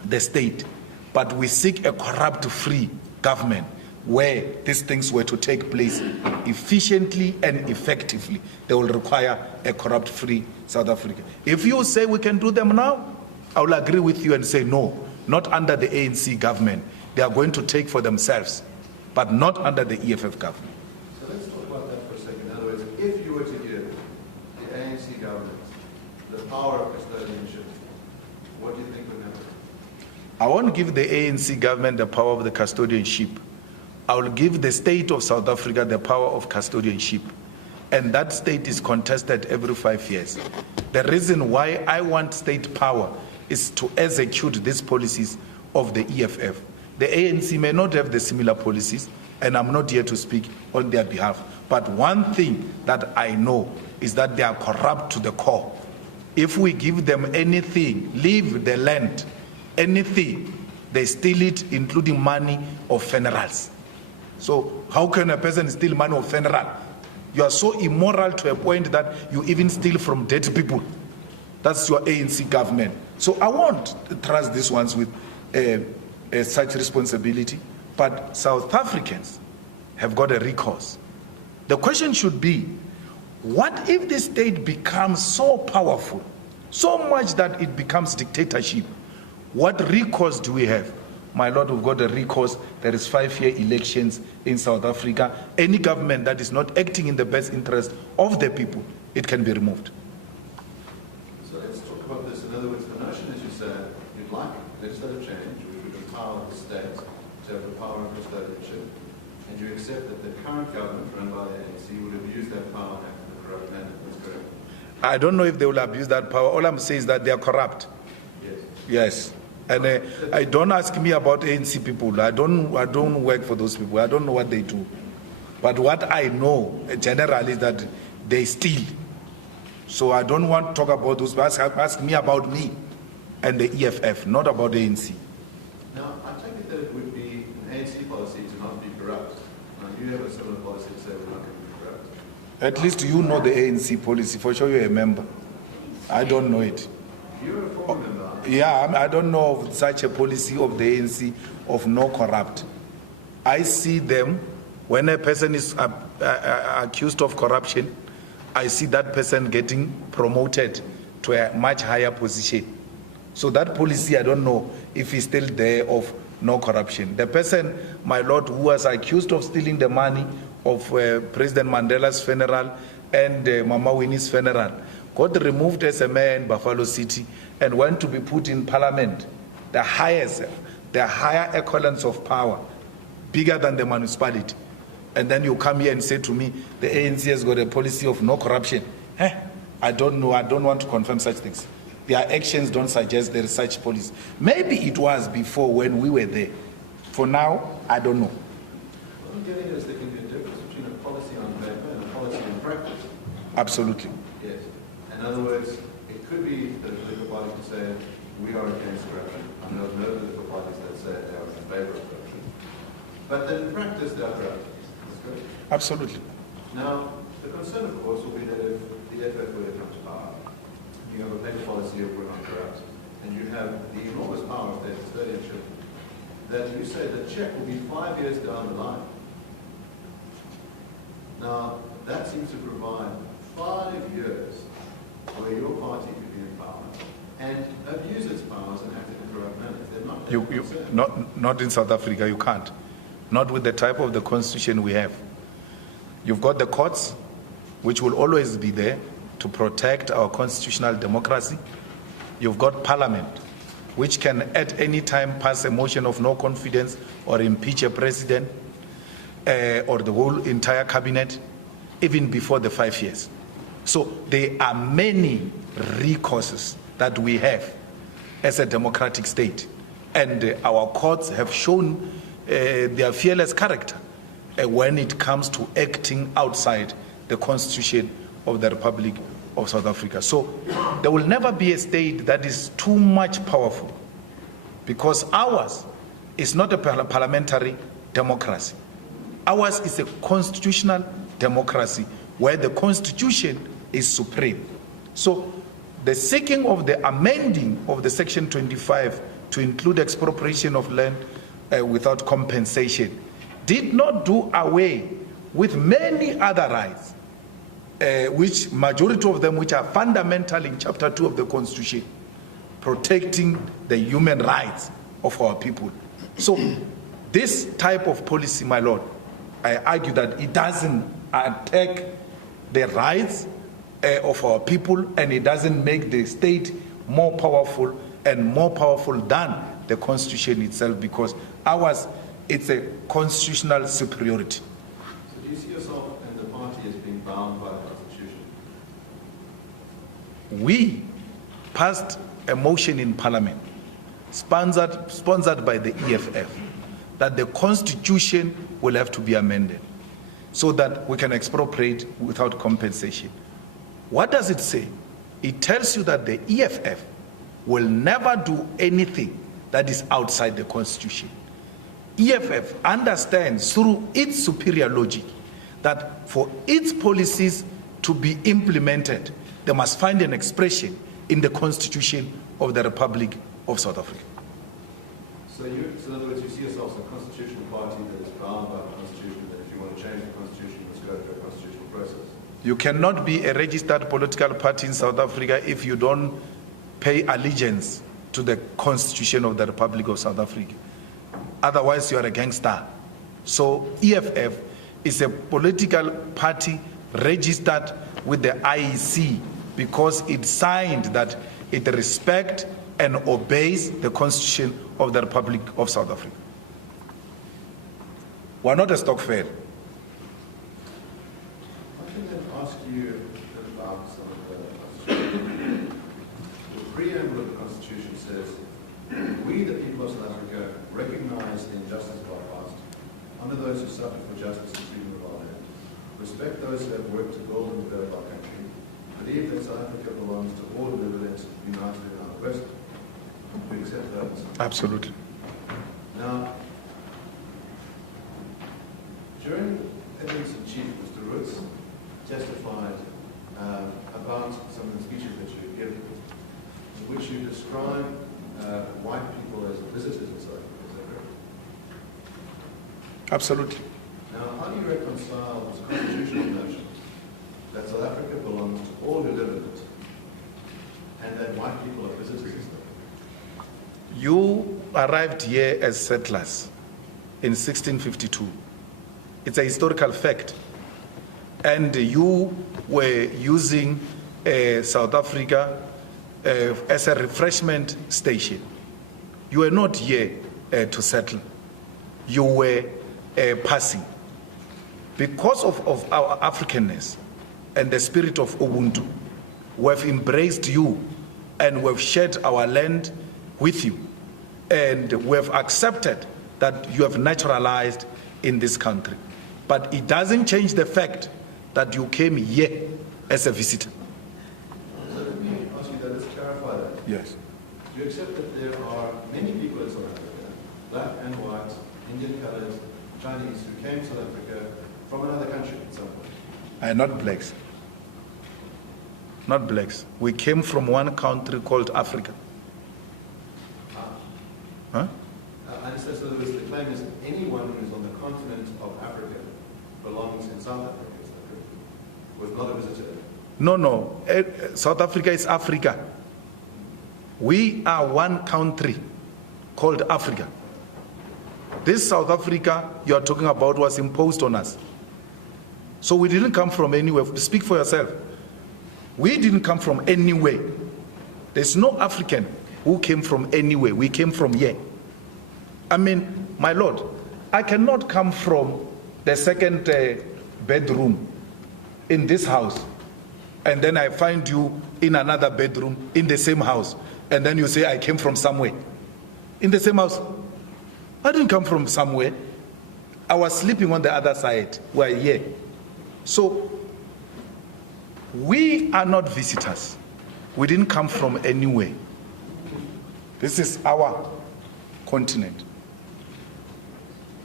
the state. But we seek a corrupt-free government where these things were to take place efficiently and effectively. They will require a corrupt-free South Africa. If you say we can do them now, I will agree with you and say no, not under the ANC government. They are going to take for themselves, but not under the EFF government. So let's talk about that for a second. In other words, if you were to give the ANC government the power of custodianship, what do you think would happen? I won't give the ANC government the power of the custodianship. I will give the state of South Africa the power of custodianship. And that state is contested every 5 years. The reason why I want state power is to execute these policies of the EFF. The ANC may not have the similar policies, and I'm not here to speak on their behalf. But one thing that I know is that they are corrupt to the core. If we give them anything, leave the land, anything, they steal it, including money of funerals. So how can a person steal money of funeral? You are so immoral to a point that you even steal from dead people. That's your ANC government. So I won't trust these ones with such responsibility. But South Africans have got a recourse. The question should be, what if the state becomes so powerful, so much that it becomes dictatorship? What recourse do we have? My Lord, we've got a recourse. There is 5-year elections in South Africa. Any government that is not acting in the best interest of the people, it can be removed. So let's talk about this. In other words, the notion is you say you'd like legislative change, which would empower the state to have the power of custodianship, and you accept that the current government run by the ANC would abuse that power and act in a corrupt manner. That's correct. I don't know if they will abuse that power. All I'm saying is that they are corrupt. Yes. Yes. And I don't ask me about ANC people. I don't work for those people. I don't know what they do. But what I know generally is that they steal. So I don't want to talk about those. Ask me about me and the EFF, not about the ANC. Now, I take it that it would be an ANC policy to not be corrupt. Now, you have a similar policy to say we're not going to be corrupt. At least you know the ANC policy. For sure you're a member. I don't know it. You're a former member. Yeah, I don't know of such a policy of the ANC of no corrupt. I see them, when a person is accused of corruption, I see that person getting promoted to a much higher position. So that policy, I don't know if it's still there of no corruption. The person, my Lord, who was accused of stealing the money of President Mandela's funeral and Mama Winnie's funeral, got removed as a mayor in Buffalo City and went to be put in parliament, the higher echelons of power, bigger than the municipality. And then you come here and say to me, the ANC has got a policy of no corruption. I don't know. I don't want to confirm such things. Their actions don't suggest there is such policy. Maybe it was before when we were there. For now, I don't know. What I'm getting is there can be a difference between a policy on paper and a policy in practice. Absolutely. Yes. In other words, it could be that a political party can say, we are against corruption. I know of no political parties that say they are in favor of corruption. But then in practice, they are corrupt. That's good. Absolutely. Now, the concern, of course, will be that if the EFF were to come to power, you have a paper policy of we're not corrupt, and you have the enormous power of their custodianship, that you say the check will be 5 years down the line. Now, that seems to provide 5 years where your party could be in power and abuse its powers and act in a corrupt manner. If they're Not in South Africa, you can't. Not with the type of the constitution we have. You've got the courts, which will always be there to protect our constitutional democracy. You've got parliament, which can at any time pass a motion of no confidence or impeach a president or the whole entire cabinet, even before the 5 years. So there are many recourses that we have as a democratic state. And our courts have shown their fearless character when it comes to acting outside the Constitution of the Republic of South Africa. So there will never be a state that is too much powerful, because ours is not a parliamentary democracy. Ours is a constitutional democracy where the Constitution is supreme. So the seeking of the amending of the Section 25 to include expropriation of land without compensation did not do away with many other rights, which majority of them which are fundamental in Chapter 2 of the Constitution, protecting the human rights of our people. So this type of policy, my lord, I argue that it doesn't attack the rights of our people, and it doesn't make the state more powerful and more powerful than the Constitution itself, because ours, it's a constitutional superiority. So do you see yourself and the party as being bound by the Constitution? We passed a motion in Parliament, sponsored by the EFF, that the Constitution will have to be amended so that we can expropriate without compensation. What does it say? It tells you that the EFF will never do anything that is outside the Constitution. EFF understands through its superior logic that for its policies to be implemented, they must find an expression in the Constitution of the Republic of South Africa. So in other words, you see yourself as a constitutional party that is bound by the Constitution, that if you want to change the Constitution, you must go through a constitutional process. You cannot be a registered political party in South Africa if you don't pay allegiance to the Constitution of the Republic of South Africa. Otherwise, you are a gangster. So EFF is a political party registered with the IEC because it signed that it respects and obeys the Constitution of the Republic of South Africa. We're not a stock fair. I can then ask you about some of the Constitution. The preamble of the Constitution says, we, the people of South Africa, recognize the injustice of our past, honor those who suffer for justice and freedom of our land, respect those who have worked to build and develop our country, believe that South Africa belongs to all who live in it, united in our quest. We accept those. Absolutely. Now, during evidence in chief, Mr. Roots testified about some of the speeches that you have given, in which you describe white people as visitors in South Africa. Is that correct? Absolutely. Now, how do you reconcile this constitutional notion that South Africa belongs to all who live in it, and that white people are visitors in South Africa? You arrived here as settlers in 1652. It's a historical fact. And you were using South Africa as a refreshment station. You were not here to settle. You were passing. Because of our Africanness and the spirit of Ubuntu, we have embraced you and we have shared our land with you. And we have accepted that you have naturalized in this country. But it doesn't change the fact that you came here as a visitor. So let me ask you that, let's clarify that. Yes. Do you accept that there are many people in South Africa, black and white, Indian colors, Chinese, who came to South Africa from another country at some point? Not blacks. Not blacks. We came from one country called Africa. Huh? I understand. So the claim is anyone who is on the continent of Africa belongs in South Africa. Is that correct? Was not a visitor. No. South Africa is Africa. We are one country called Africa. This South Africa you are talking about was imposed on us. So we didn't come from anywhere. Speak for yourself. We didn't come from anywhere. There's no African who came from anywhere. We came from here. I mean, my Lord, I cannot come from the second bedroom in this house, and then I find you in another bedroom in the same house, and then you say I came from somewhere. In the same house. I didn't come from somewhere. I was sleeping on the other side. We're here. So, we are not visitors. We didn't come from anywhere. This is our continent.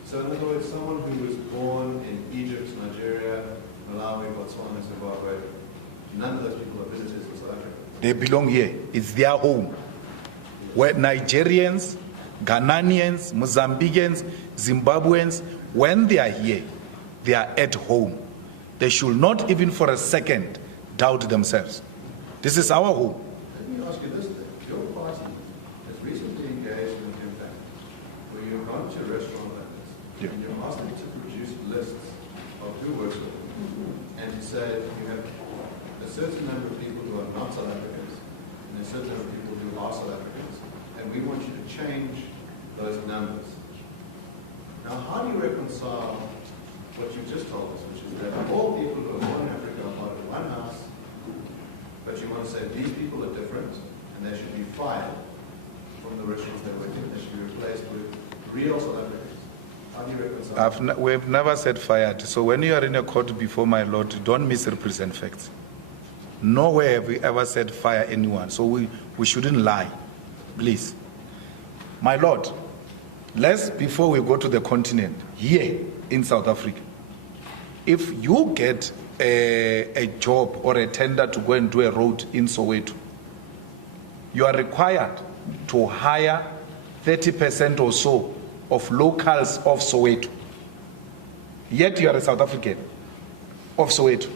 So in other words, someone who was born in Egypt, Nigeria, Malawi, Botswana, Zimbabwe, none of those people are visitors in South Africa. They belong here. It's their home. Where Nigerians, Ghanaians, Mozambicans, Zimbabweans, when they are here, they are at home. They should not even for a second doubt themselves. This is our home. Let me ask you this then. Your party has recently engaged in a campaign where you've gone to a restaurant like this, and you're asked them to produce lists of who works with them, and to say you have a certain number of people who are not South Africans, and a certain number of people who are South Africans, and we want you to change those numbers. Now, how do you reconcile what you just told us, which is that all people who are born in Africa are part of one house, but you want to say these people are different, and they should be fired from the restaurants they work in, they should be replaced with real South Africans? How do you reconcile? We've never said fired. So when you are in a court before my Lord, don't misrepresent facts. Nowhere have we ever said fire anyone. So we shouldn't lie. Please. My Lord, before we go to the continent, here in South Africa, if you get a job or a tender to go and do a road in Soweto, you are required to hire 30% or so of locals of Soweto. Yet you are a South African of Soweto.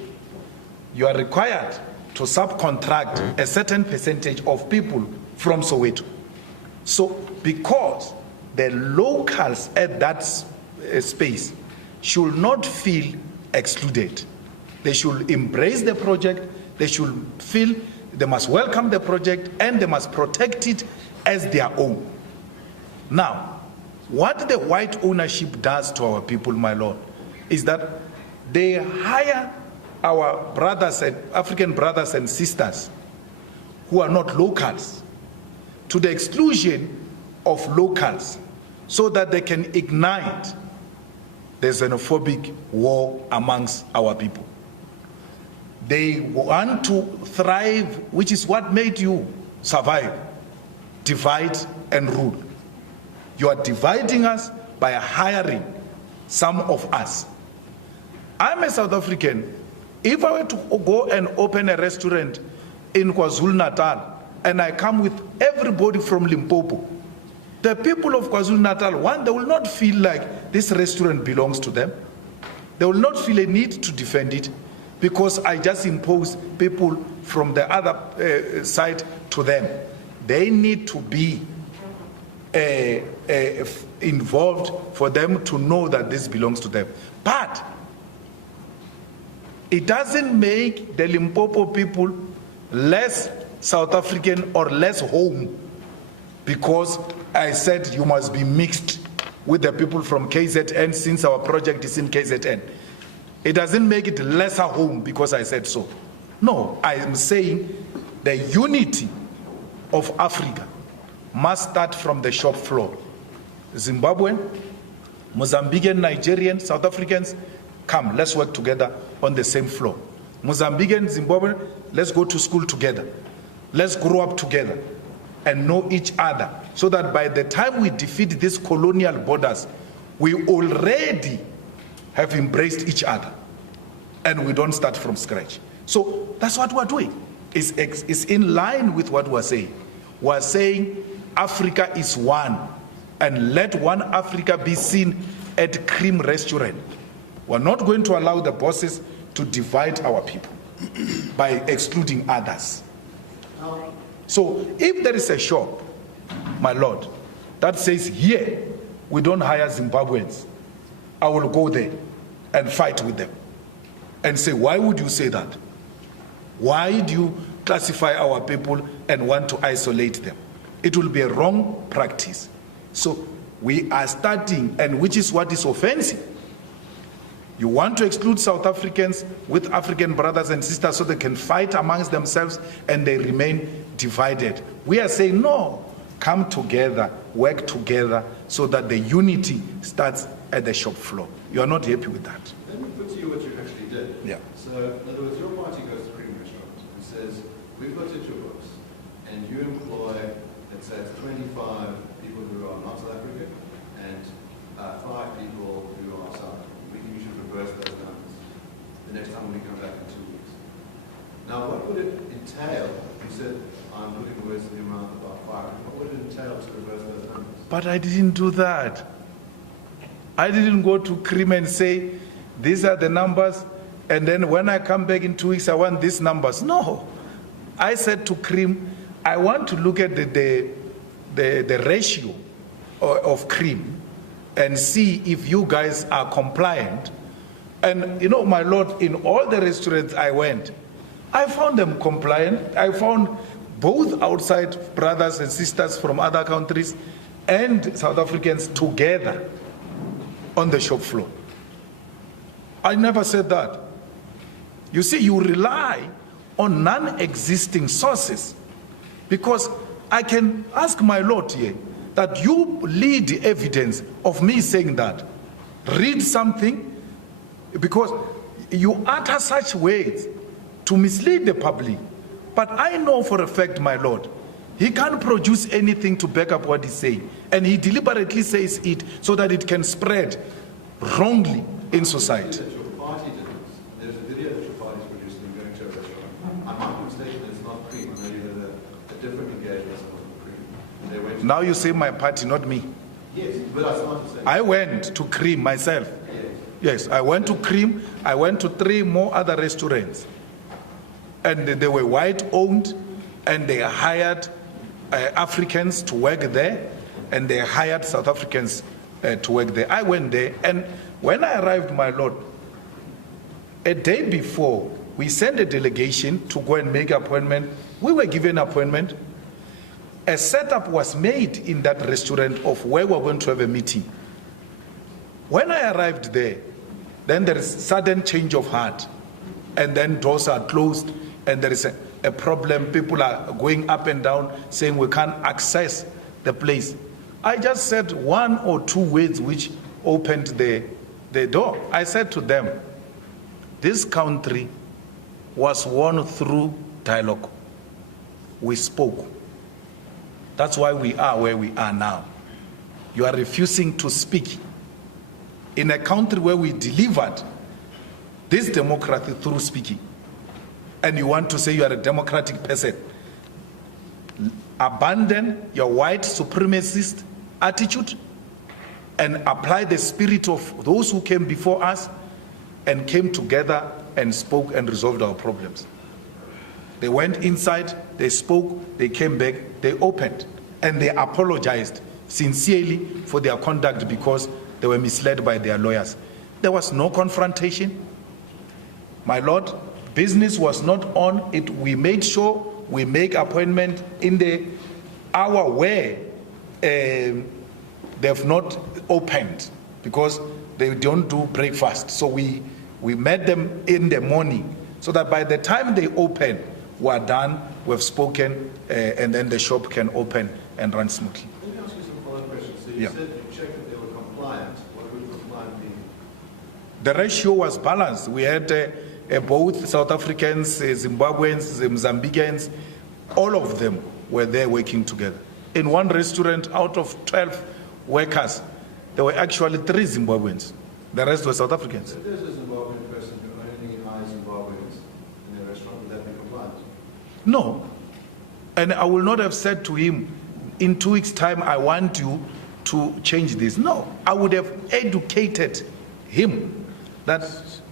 You are required to subcontract a certain percentage of people from Soweto. So because the locals at that space should not feel excluded, they should embrace the project, they should feel they must welcome the project, and they must protect it as their own. Now, what the white ownership does to our people, my Lord, is that they hire our brothers and African brothers and sisters who are not locals to the exclusion of locals, so that they can ignite the xenophobic war amongst our people. They want to thrive, which is what made you survive. Divide and rule. You are dividing us by hiring some of us. I'm a South African. If I were to go and open a restaurant in KwaZulu-Natal and I come with everybody from Limpopo, the people of KwaZulu-Natal, one, they will not feel like this restaurant belongs to them. They will not feel a need to defend it because I just impose people from the other side to them. They need to be involved for them to know that this belongs to them. But it doesn't make the Limpopo people less South African or less home because I said you must be mixed with the people from KZN since our project is in KZN. It doesn't make it lesser home because I said so. No, I am saying the unity of Africa must start from the shop floor. Zimbabwean, Mozambican, Nigerian, South Africans, come, let's work together on the same floor. Mozambican, Zimbabwean, let's go to school together. Let's grow up together and know each other so that by the time we defeat these colonial borders, we already have embraced each other and we don't start from scratch. So that's what we're doing. It's in line with what we're saying. We're saying Africa is one, and let one Africa be seen at Cream Restaurant. We're not going to allow the bosses to divide our people by excluding others. Now, So if there is a shop, my Lord, that says here, we don't hire Zimbabweans, I will go there and fight with them and say, why would you say that? Why do you classify our people and want to isolate them? It will be a wrong practice. So we are starting, and which is what is offensive. You want to exclude South Africans with African brothers and sisters so they can fight amongst themselves and they remain divided. We are saying, no, come together, work together so that the unity starts at the shop floor. You are not happy with that. Let me put to you what you actually did. Yeah. So, in other words, your party goes to cream restaurants and says, we've got it your books, and you employ, let's say it's 25 people who are not South African and 5 people who are South African. We think you should reverse those numbers the next time we come back in 2 weeks. Now, what would it entail? You said, I'm putting words in your mouth about 5. What would it entail to reverse those numbers? But I didn't do that. I didn't go to Cream and say, these are the numbers, and then when I come back in 2 weeks, I want these numbers. No. I said to Cream, I want to look at the ratio of Cream and see if you guys are compliant. And you know, my Lord, in all the restaurants I went, I found them compliant. I found both outside brothers and sisters from other countries and South Africans together on the shop floor. I never said that. You see, you rely on non-existing sources, because I can ask my Lord here that you lead evidence of me saying that. Read something, because you utter such words to mislead the public. But I know for a fact, my Lord, he can't produce anything to back up what he's saying. And he deliberately says it so that it can spread wrongly in society. That your party did this. There's a video that your party's producing and going to a restaurant. I'm not mistaken, it's not Cream. I know you had a different engagement with Cream. They went Now you say my party, not me. Yes, but that's not the same. I went to Cream myself. Yes. Yes, I went to Cream. I went to 3 more other restaurants. And they were white-owned, and they hired Africans to work there, and they hired South Africans to work there. I went there, and when I arrived, my Lord, a day before, we sent a delegation to go and make an appointment. We were given an appointment. A setup was made in that restaurant of where we were going to have a meeting. When I arrived there, then there is sudden change of heart, and then doors are closed, and there is a problem. People are going up and down saying we can't access the place. I just said 1 or 2 words which opened the door. I said to them, this country was won through dialogue. We spoke. That's why we are where we are now. You are refusing to speak. In a country where we delivered this democracy through speaking, and you want to say you are a democratic person, abandon your white supremacist attitude and apply the spirit of those who came before us and came together and spoke and resolved our problems. They went inside, they spoke, they came back, they opened, and they apologized sincerely for their conduct because they were misled by their lawyers. There was no confrontation. My Lord, business was not on it. We made sure we make appointment in the hour where they've not opened because they don't do breakfast. So we met them in the morning so that by the time they open, we're done, we've spoken, and then the shop can open and run smoothly. Let me ask you some follow-up questions. So you said you checked that they were compliant. What would compliant mean? The ratio was balanced. We had both South Africans, Zimbabweans, Mozambicans, all of them were there working together. In one restaurant, out of 12 workers, there were actually 3 Zimbabweans. The rest were South Africans. If there's a Zimbabwean person who only hires Zimbabweans in their restaurant, would that be compliant? No. And I will not have said to him, in 2 weeks' time, I want you to change this. No. I would have educated him that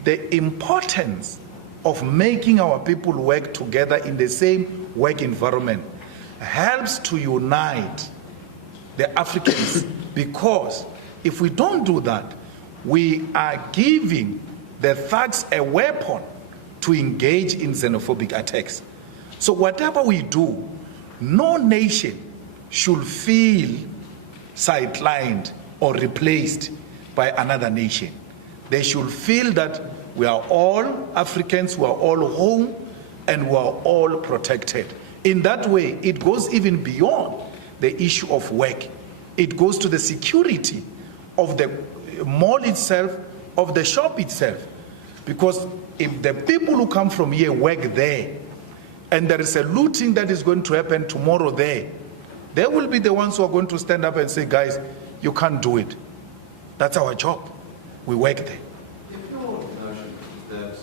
the importance of making our people work together in the same work environment helps to unite the Africans, because if we don't do that, we are giving the thugs a weapon to engage in xenophobic attacks. So whatever we do, no nation should feel sidelined or replaced by another nation. They should feel that we are all Africans, we are all home, and we are all protected. In that way, it goes even beyond the issue of work. It goes to the security of the mall itself, of the shop itself. Because if the people who come from here work there, and there is a looting that is going to happen tomorrow there, they will be the ones who are going to stand up and say, guys, you can't do it. That's our job. We work there. If your notion is that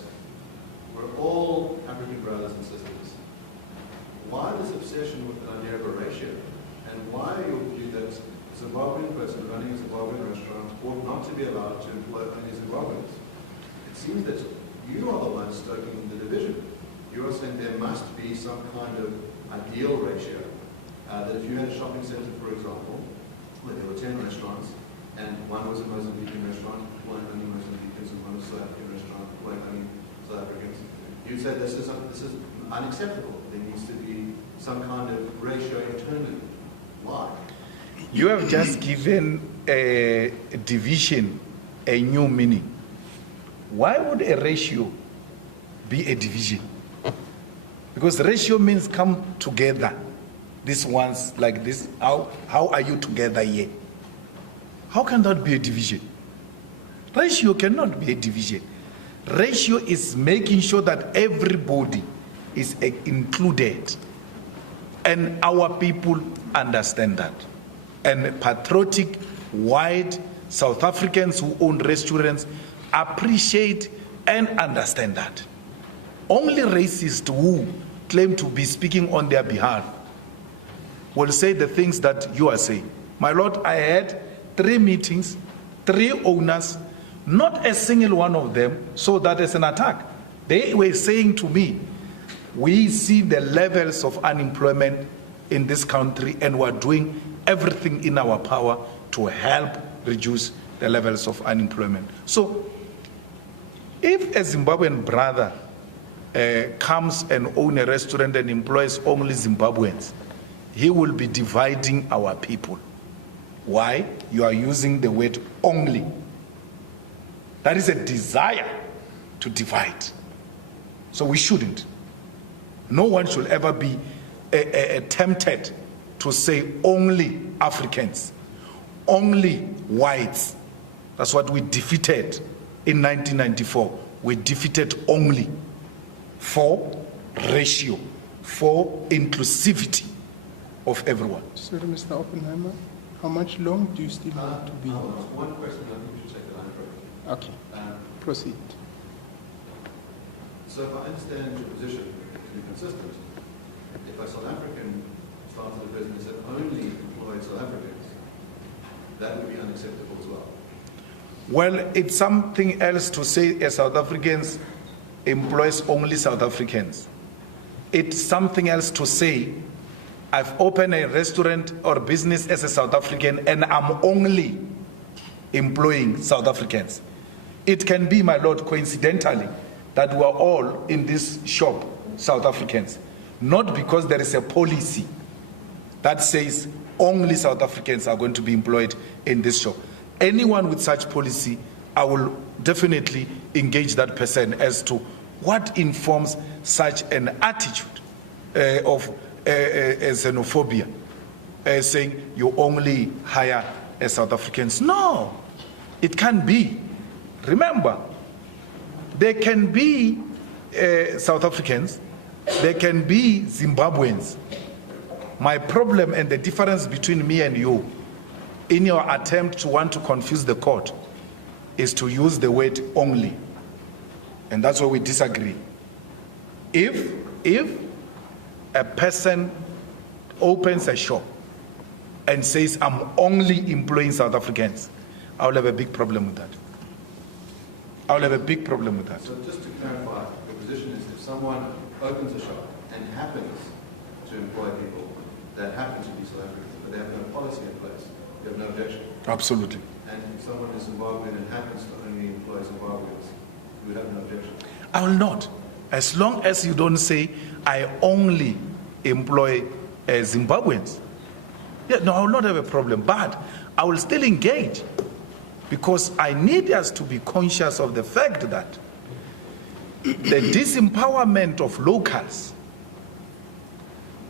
we're all African brothers and sisters, why this obsession with the idea of a ratio? And why your view that a Zimbabwean person running a Zimbabwean restaurant ought not to be allowed to employ only Zimbabweans? It seems that you are the ones stoking the division. You are saying there must be some kind of ideal ratio. That if you had a shopping center, for example, where there were 10 restaurants, and one was a Mozambican restaurant, one only Mozambicans, and one was a South African restaurant, one only South Africans, you'd say this is unacceptable. There needs to be some kind of ratio internally. Why? You have just given a division a new meaning. Why would a ratio be a division? Because ratio means come together. These ones like this, how are you together here? How can that be a division? Ratio cannot be a division. Ratio is making sure that everybody is included. And our people understand that. And patriotic, white South Africans who own restaurants appreciate and understand that. Only racists who claim to be speaking on their behalf will say the things that you are saying. My Lord, I had 3 meetings, 3 owners, not a single one of them saw that as an attack. They were saying to me, we see the levels of unemployment in this country and we're doing everything in our power to help reduce the levels of unemployment. So if a Zimbabwean brother comes and owns a restaurant and employs only Zimbabweans, he will be dividing our people. Why? You are using the word only. That is a desire to divide. So we shouldn't. No one should ever be tempted to say only Africans, only whites. That's what we defeated in 1994. We defeated only for ratio, for inclusivity of everyone. Sorry, Mr. Oppenheimer, how much long do you still want to be? One question, I think we should take the line for. Okay, proceed. So if I understand your position to be consistent, if a South African started a business that only employed South Africans, that would be unacceptable as well. Well, it's something else to say a South African employs only South Africans. It's something else to say I've opened a restaurant or business as a South African and I'm only employing South Africans. It can be, my Lord, coincidentally, that we are all in this shop South Africans, not because there is a policy that says only South Africans are going to be employed in this shop. Anyone with such policy, I will definitely engage that person as to what informs such an attitude of xenophobia, saying you only hire South Africans. No, it can't be. Remember, there can be South Africans, there can be Zimbabweans. My problem and the difference between me and you, in your attempt to want to confuse the court, is to use the word only. And that's where we disagree. If a person opens a shop and says, I'm only employing South Africans, I will have a big problem with that. I will have a big problem with that. So just to clarify, the position is if someone opens a shop and happens to employ people, that happen to be South African, but they have no policy in place. You have no objection. Absolutely. And if someone is Zimbabwean and happens to only employ Zimbabweans, you would have no objection. I will not. As long as you don't say, I only employ Zimbabweans. Yeah, no, I will not have a problem, but I will still engage, because I need us to be conscious of the fact that the disempowerment of locals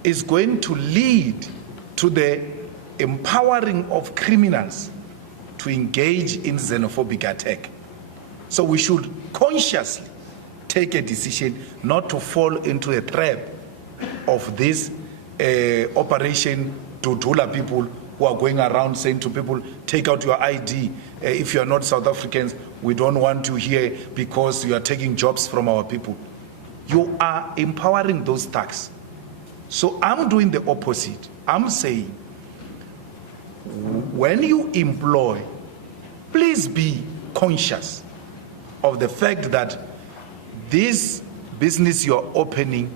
is going to lead to the empowering of criminals to engage in xenophobic attack. So we should consciously take a decision not to fall into a trap of this operation to Dula people who are going around saying to people, take out your ID. If you are not South Africans, we don't want you here because you are taking jobs from our people. You are empowering those thugs. So I'm doing the opposite. I'm saying, when you employ, please be conscious of the fact that this business you're opening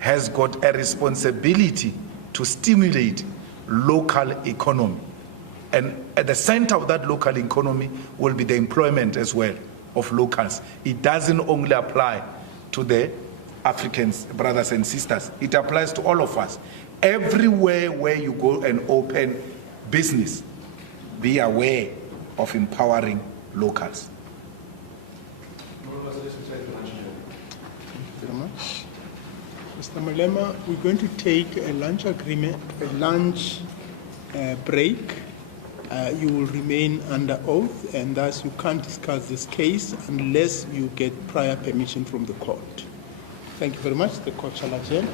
has got a responsibility to stimulate local economy. And at the center of that local economy will be the employment as well of locals. It doesn't only apply to the Africans, brothers and sisters. It applies to all of us. Everywhere where you go and open business, be aware of empowering locals. Thank you very much. Mr. Malema, we're going to take a lunch break. You will remain under oath, and thus you can't discuss this case unless you get prior permission from the court. Thank you very much. The court shall adjourn.